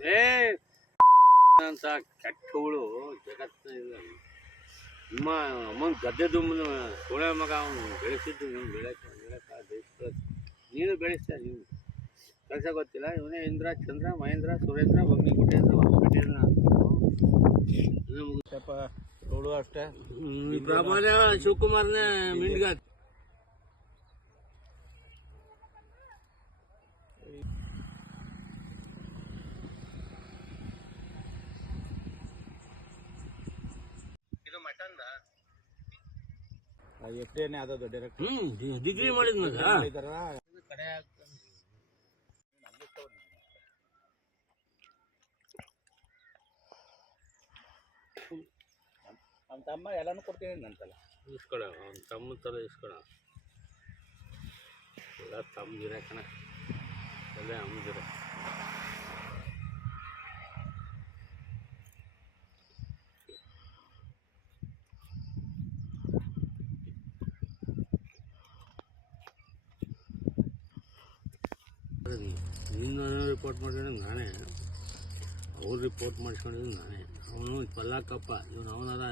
ಏ ಅಂತ ಕೆಟ್ಟ ಹುಳು ಜಗತ್ತು ನಿಮ್ಮ ಅಮ್ಮನ ಗದ್ದೆ ದುಮ್ಮನ ಸೋಳೆ ಮಗ ಅವನು ಬೆಳೆಸಿದ್ದು ನೀನು ಬೆಳೆಸ ನೀನು ಬೆಳೆಸ್ತಾ ನೀವು ಕೆಲಸ ಗೊತ್ತಿಲ್ಲ. ಇವನೇ ಇಂದ್ರ ಚಂದ್ರ ಮಹೇಂದ್ರ ಸುರೇಂದ್ರ ಬಗ್ನಿ ಗುಟೇಂದ್ರ ಪಟೇಲ್ನ ಮುಗಿಸಪ್ಪ ಹುಳು ಅಷ್ಟೇ. ಪ್ರಮಾಣ ಶಿವಕುಮಾರ್ನ ಮಿಂಡ್ಗ ಎಷ್ಟೇನೆ ಅದು ಡೈರೆಕ್ಟ್ ಡಿಗ್ರಿ ಮಾಡಿದ್ನಲ್ಲ ಕಡೆ ನಮ್ಮ ತಮ್ಮ ಎಲ್ಲಾನು ಕೊಡ್ತೀನಿ ಅಂತಲ್ಲ ಇಸ್ಕೊಳ ಅವ್ನ ತಮ್ಮ ಥರ ಇಸ್ಕೊಳ ಎಲ್ಲ ತಮ್ಮದಿರ ಕಣ ಎಲ್ಲ ಅಮ್ಮದಿರ. ನಿನ್ನ ರಿಪೋರ್ಟ್ ಮಾಡಿದ್ರೆ ನಾನೇ, ಅವ್ರು ರಿಪೋರ್ಟ್ ಮಾಡಿಸ್ಕೊಂಡಿದ್ದು ನಾನೇ. ಅವನು ಪಲ್ಲಾಕಪ್ಪ ಇವನು ಅವನಾರ